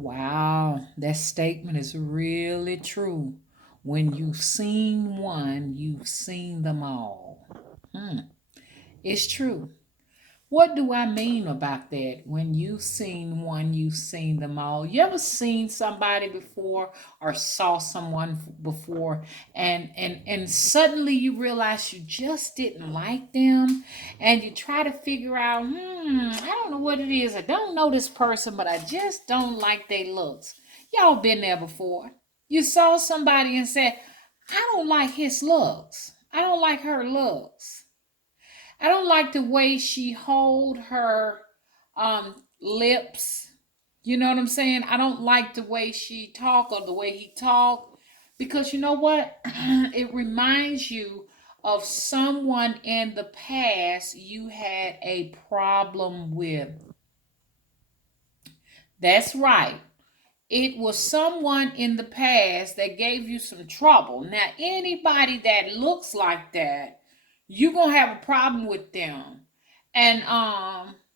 Wow, that statement is really true. When you've seen one, you've seen them all. Hmm. It's true. What do I mean about that? When you've seen one, you've seen them all. You ever seen somebody before or saw someone before and suddenly you realize you just didn't like them and you try to figure out, I don't know what it is. I don't know this person, but I just don't like their looks. Y'all been there before. You saw somebody and said, I don't like his looks. I don't like her looks. I don't like the way she hold her lips. You know what I'm saying? I don't like the way she talk or the way he talk because you know what? It reminds you of someone in the past you had a problem with. That's right. It was someone in the past that gave you some trouble. Now, anybody that looks like that, you're gonna have a problem with them. And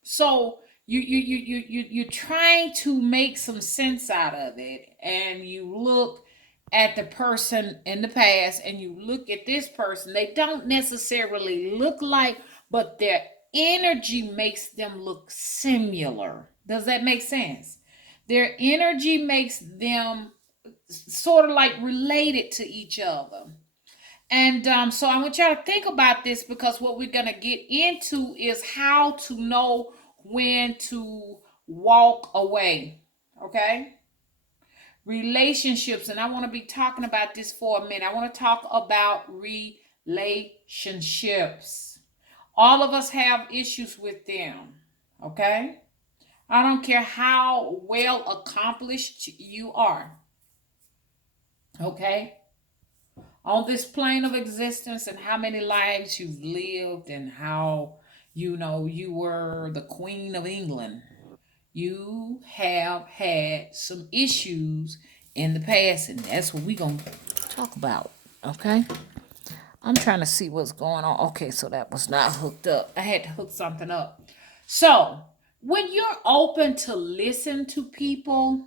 so you're trying to make some sense out of it, and you look at the person in the past and you look at this person. They don't necessarily look like, but their energy makes them look similar. Does that make sense? Their energy makes them sort of like related to each other. And so I want y'all to think about this because what we're going to get into is how to know when to walk away. Okay? Relationships. And I want to be talking about this for a minute. I want to talk about relationships. All of us have issues with them. Okay? I don't care how well accomplished you are, okay? On this plane of existence and how many lives you've lived and how you were the Queen of England. You have had some issues in the past, and that's what we're going to talk about, okay? I'm trying to see what's going on. Okay, so that was not hooked up. I had to hook something up. So, when you're open to listen to people,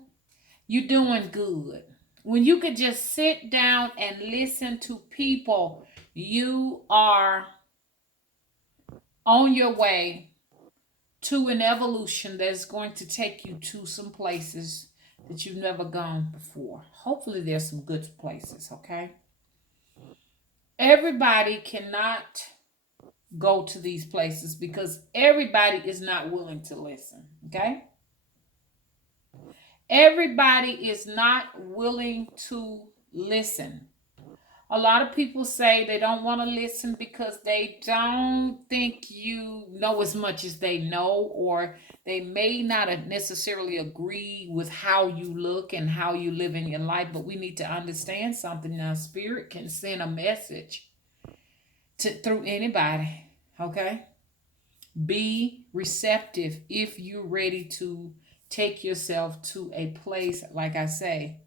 you're doing good. When you could just sit down and listen to people, you are on your way to an evolution that's going to take you to some places that you've never gone before. Hopefully, there's some good places, okay? Everybody cannot go to these places because everybody is not willing to listen, okay? Everybody is not willing to listen. A lot of people say they don't want to listen because they don't think you know as much as they know, or they may not necessarily agree with how you look and how you live in your life. But we need to understand something now. Spirit can send a message through anybody. Okay? Be receptive if you're ready to take yourself to a place, like I say,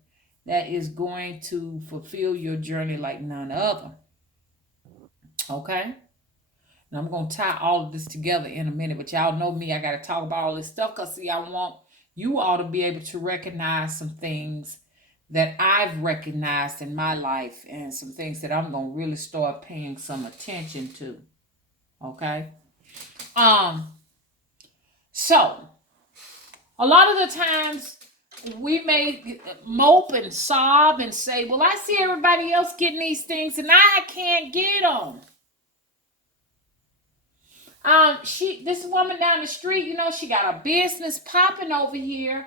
that is going to fulfill your journey like none other. Okay? Now I'm going to tie all of this together in a minute, but y'all know me. I got to talk about all this stuff because, see, I want you all to be able to recognize some things that I've recognized in my life and some things that I'm going to really start paying some attention to. Okay? Um, so a lot of the times we may mope and sob and say, well, I see everybody else getting these things and I can't get them. This woman down the street, she got a business popping over here,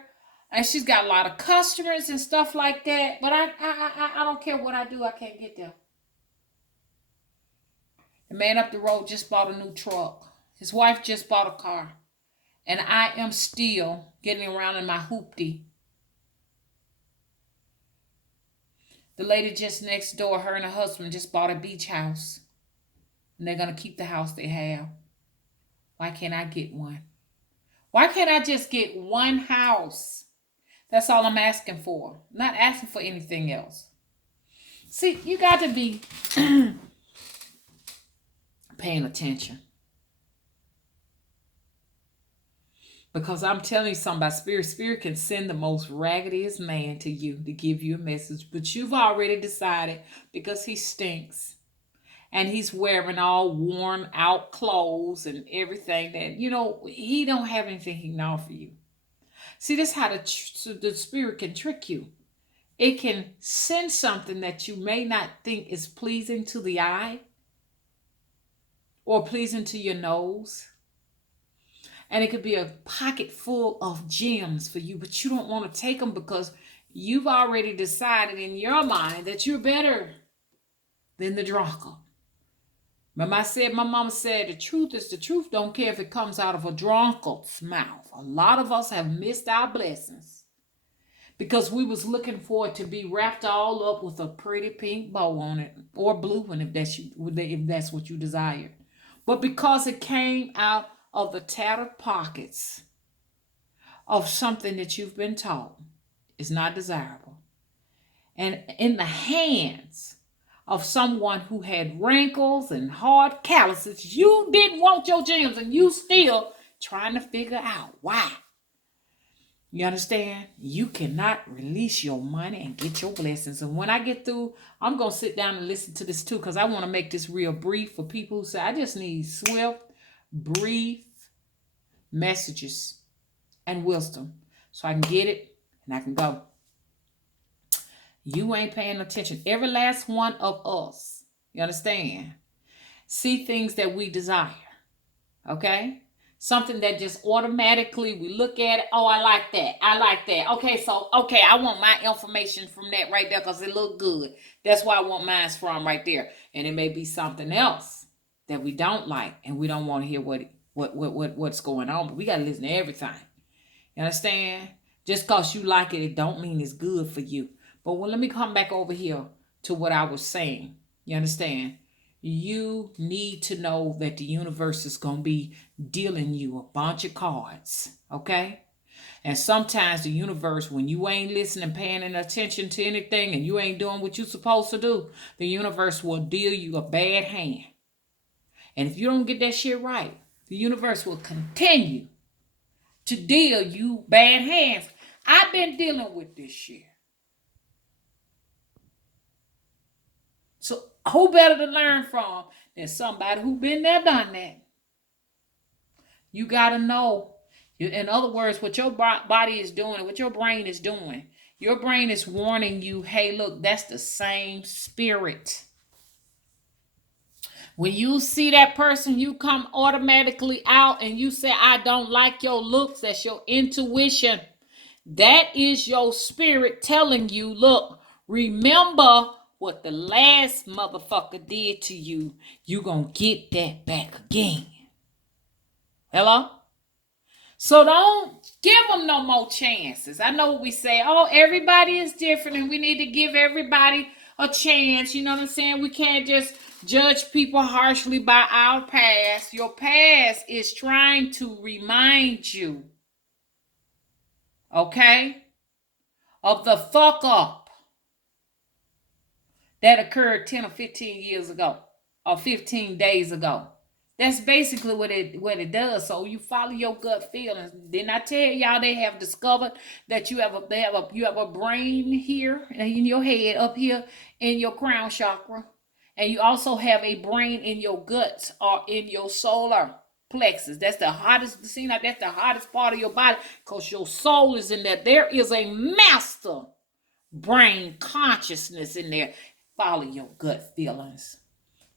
and she's got a lot of customers and stuff like that. But I don't care what I do, I can't get there. The man up the road just bought a new truck. His wife just bought a car, and I am still getting around in my hoopty. The lady just next door, her and her husband just bought a beach house, and they're gonna keep the house they have. Why can't I get one? Why can't I just get one house? That's all I'm asking for. I'm not asking for anything else. See, you got to be paying attention. Because I'm telling you something about spirit. Spirit can send the most raggediest man to you to give you a message. But you've already decided because he stinks and he's wearing all worn out clothes and everything that, he don't have anything he can offer you. See, this is how the spirit can trick you. It can send something that you may not think is pleasing to the eye or pleasing to your nose. And it could be a pocket full of gems for you, but you don't want to take them because you've already decided in your mind that you're better than the drunkard. Remember my mama said, the truth is the truth. Don't care if it comes out of a drunkard's mouth. A lot of us have missed our blessings because we was looking for it to be wrapped all up with a pretty pink bow on it, or blue one if that's what you desired. But because it came out of the tattered pockets of something that you've been taught is not desirable, and in the hands of someone who had wrinkles and hard calluses, you didn't want your gems, and you still trying to figure out why. You understand? You cannot release your money and get your blessings. And when I get through, I'm going to sit down and listen to this too, because I want to make this real brief for people who say, I just need swift, brief messages and wisdom so I can get it and I can go. You ain't paying attention. Every last one of us, you understand, see things that we desire. Okay? Something that just automatically we look at it. Oh, I like that. I like that. Okay, I want my information from that right there because it look good. That's why I want mine from right there. And it may be something else that we don't like and we don't want to hear what's going on. But we got to listen to everything. You understand? Just because you like it don't mean it's good for you. But let me come back over here to what I was saying. You understand? You need to know that the universe is going to be dealing you a bunch of cards. Okay? And sometimes the universe, when you ain't listening, paying attention to anything, and you ain't doing what you're supposed to do, the universe will deal you a bad hand. And if you don't get that shit right, the universe will continue to deal you bad hands. I've been dealing with this shit. So who better to learn from than somebody who been there, done that? You got to know. In other words, what your body is doing, what your brain is doing. Your brain is warning you, hey, look, that's the same spirit. When you see that person, you come automatically out and you say, I don't like your looks. That's your intuition. That is your spirit telling you, look, remember what the last motherfucker did to you. You gonna get that back again. Hello? So don't give them no more chances. I know we say, oh, everybody is different and we need to give everybody a chance. You know what I'm saying? We can't just judge people harshly by our past. Your past is trying to remind you, okay, of the fuck up that occurred 10 or 15 years ago or 15 days ago. That's basically what it does. So you follow your gut feelings. Didn't I tell y'all they have discovered that you have a brain here in your head, up here in your crown chakra, and you also have a brain in your guts or in your solar plexus. That's the hottest. That's the hottest part of your body because your soul is in there. There is a master brain consciousness in there. Follow your gut feelings.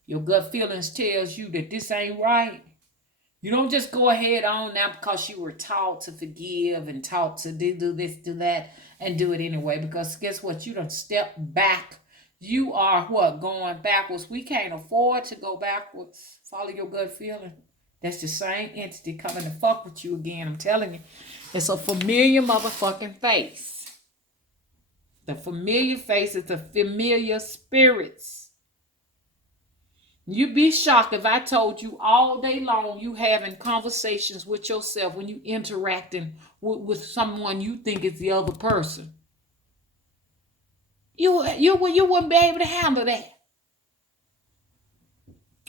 Your gut feelings tells you that this ain't right. You don't just go ahead on now because you were taught to forgive and taught to do this, do that, and do it anyway. Because guess what? You done step back. You are what? Going backwards. We can't afford to go backwards. Follow your gut feeling. That's the same entity coming to fuck with you again. I'm telling you. It's a familiar motherfucking face. The familiar face is the familiar spirits. You'd be shocked if I told you all day long you having conversations with yourself when you interacting with someone you think is the other person. You wouldn't be able to handle that.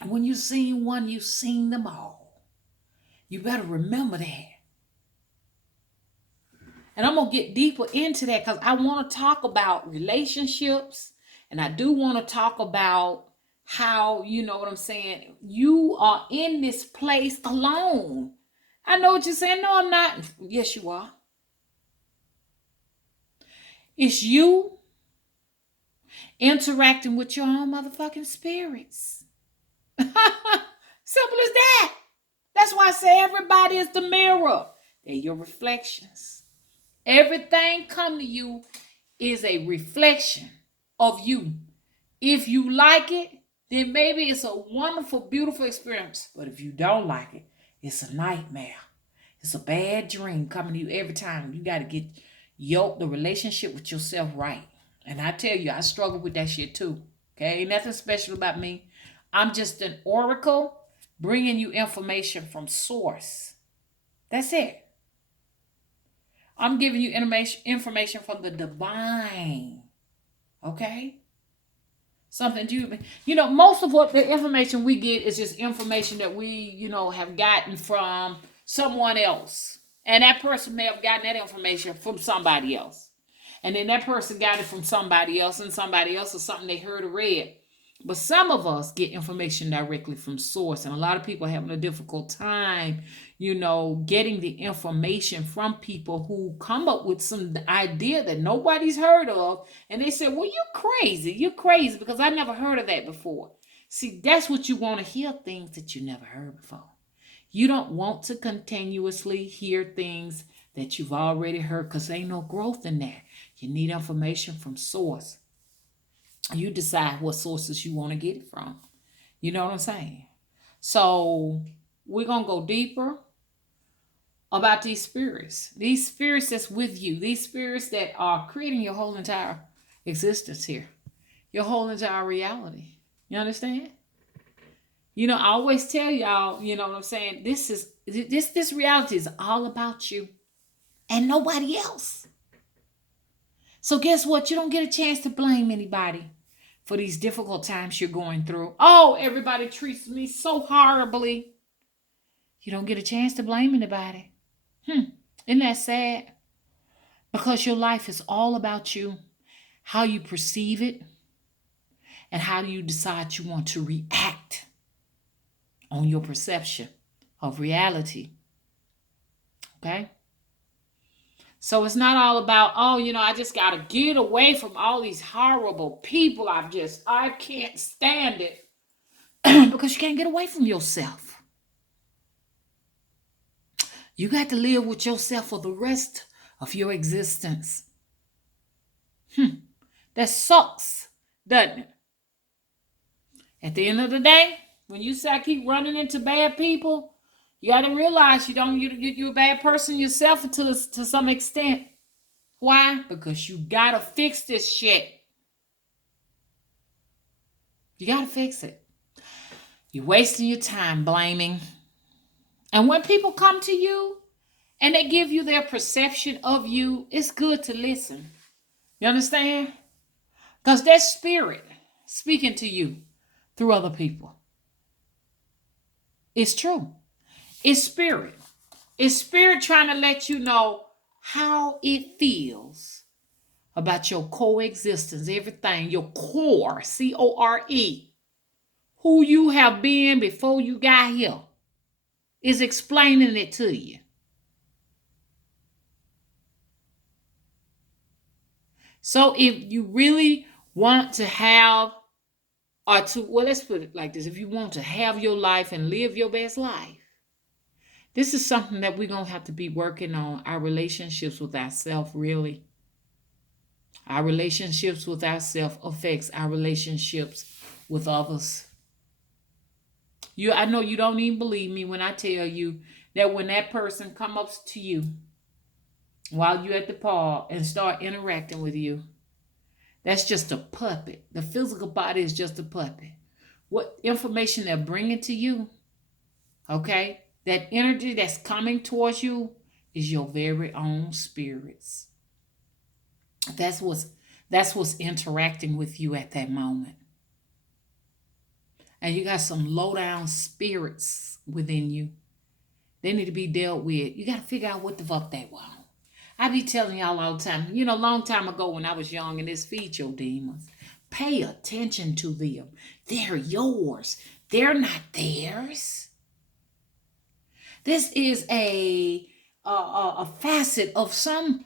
When you seen one, you seen them all. You better remember that. And I'm going to get deeper into that because I want to talk about relationships. And I do want to talk about how, you know what I'm saying, you are in this place alone. I know what you're saying. No, I'm not. Yes, you are. It's you interacting with your own motherfucking spirits. Simple as that. That's why I say everybody is the mirror. They're your reflections. Everything come to you is a reflection of you. If you like it, then maybe it's a wonderful, beautiful experience. But if you don't like it, it's a nightmare. It's a bad dream coming to you every time. You got to get the relationship with yourself right. And I tell you, I struggle with that shit too. Okay, ain't nothing special about me. I'm just an oracle bringing you information from source. That's it. I'm giving you information from the divine. Okay? Something most of what the information we get is just information that we, have gotten from someone else. And that person may have gotten that information from somebody else. And then that person got it from somebody else, and somebody else, or something they heard or read. But some of us get information directly from source, and a lot of people are having a difficult time, getting the information from people who come up with some idea that nobody's heard of, and they say, well, you're crazy because I never heard of that before. See, that's what you want to hear, things that you never heard before. You don't want to continuously hear things that you've already heard because there ain't no growth in that. You need information from source. You decide what sources you want to get it from. You know what I'm saying? So we're going to go deeper about these spirits. These spirits that's with you. These spirits that are creating your whole entire existence here. Your whole entire reality. You understand? I always tell y'all, you know what I'm saying? This reality is all about you and nobody else. So guess what? You don't get a chance to blame anybody for these difficult times you're going through. Oh, everybody treats me so horribly. You don't get a chance to blame anybody. Isn't that sad? Because your life is all about you, how you perceive it, and how you decide you want to react on your perception of reality. Okay? So it's not all about, I just got to get away from all these horrible people. I can't stand it. Because you can't get away from yourself. You got to live with yourself for the rest of your existence. That sucks, doesn't it? At the end of the day, when you say I keep running into bad people, you got to realize you're a bad person yourself to some extent. Why? Because you got to fix this shit. You got to fix it. You're wasting your time blaming. And when people come to you and they give you their perception of you, it's good to listen. You understand? Because that's spirit speaking to you through other people. It's true. It's spirit. It's spirit trying to let you know how it feels about your coexistence, everything, your core, C-O-R-E, who you have been before you got here, is explaining it to you. So if you really want to have, let's put it like this. If you want to have your life and live your best life, this is something that we're going to have to be working on, our relationships with ourselves, really. Our relationships with ourselves affects our relationships with others. I know you don't even believe me when I tell you that when that person comes up to you while you're at the park and start interacting with you, that's just a puppet. The physical body is just a puppet. What information they're bringing to you, okay, that energy that's coming towards you is your very own spirits. That's what's interacting with you at that moment. And you got some low down spirits within you. They need to be dealt with. You got to figure out what the fuck they want. I be telling y'all all the time, long time ago when I was young, and this feed your demons. Pay attention to them. They're yours. They're not theirs. This is a facet of some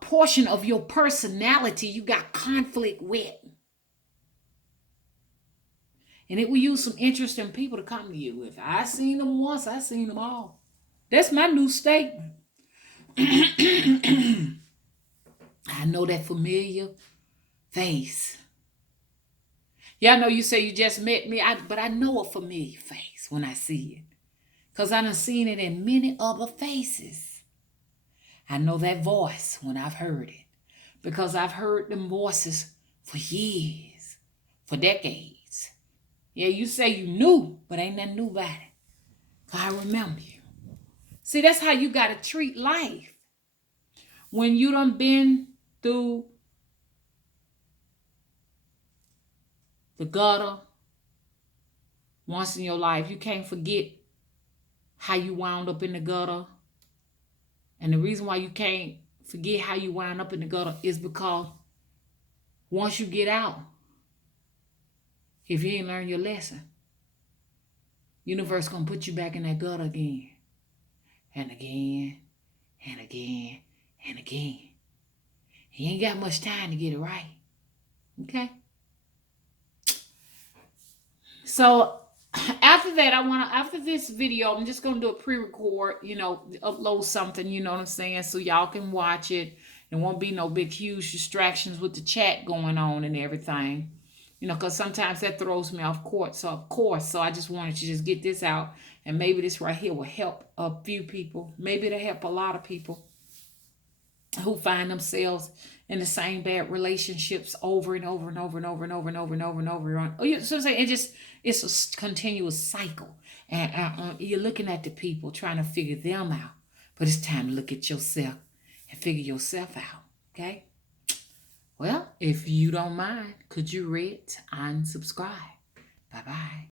portion of your personality you got conflict with. And it will use some interesting people to come to you. If I seen them once, I seen them all. That's my new statement. I know that familiar face. Yeah, I know you say you just met me, but I know a familiar face when I see it. Because I done seen it in many other faces. I know that voice when I've heard it. Because I've heard them voices for years, for decades. Yeah, you say you knew, but ain't nothing new about it. I remember you. See, that's how you got to treat life. When you done been through the gutter once in your life, you can't forget how you wound up in the gutter. And the reason why you can't forget how you wound up in the gutter is because once you get out, if you ain't learned your lesson, universe gonna put you back in that gutter again and again and again and again. You ain't got much time to get it right. Okay? So after that, after this video, I'm just gonna do a pre-record, upload something, you know what I'm saying, so y'all can watch it. There won't be no big huge distractions with the chat going on and everything. Because sometimes that throws me off course. So I just wanted to just get this out, and maybe this right here will help a few people. Maybe it'll help a lot of people who find themselves in the same bad relationships over and over and over and over and over and over and over and over and over. Oh, you know what I'm saying? It's a continuous cycle, and you're looking at the people trying to figure them out, but it's time to look at yourself and figure yourself out. Okay. Well, if you don't mind, could you rate and subscribe? Bye-bye.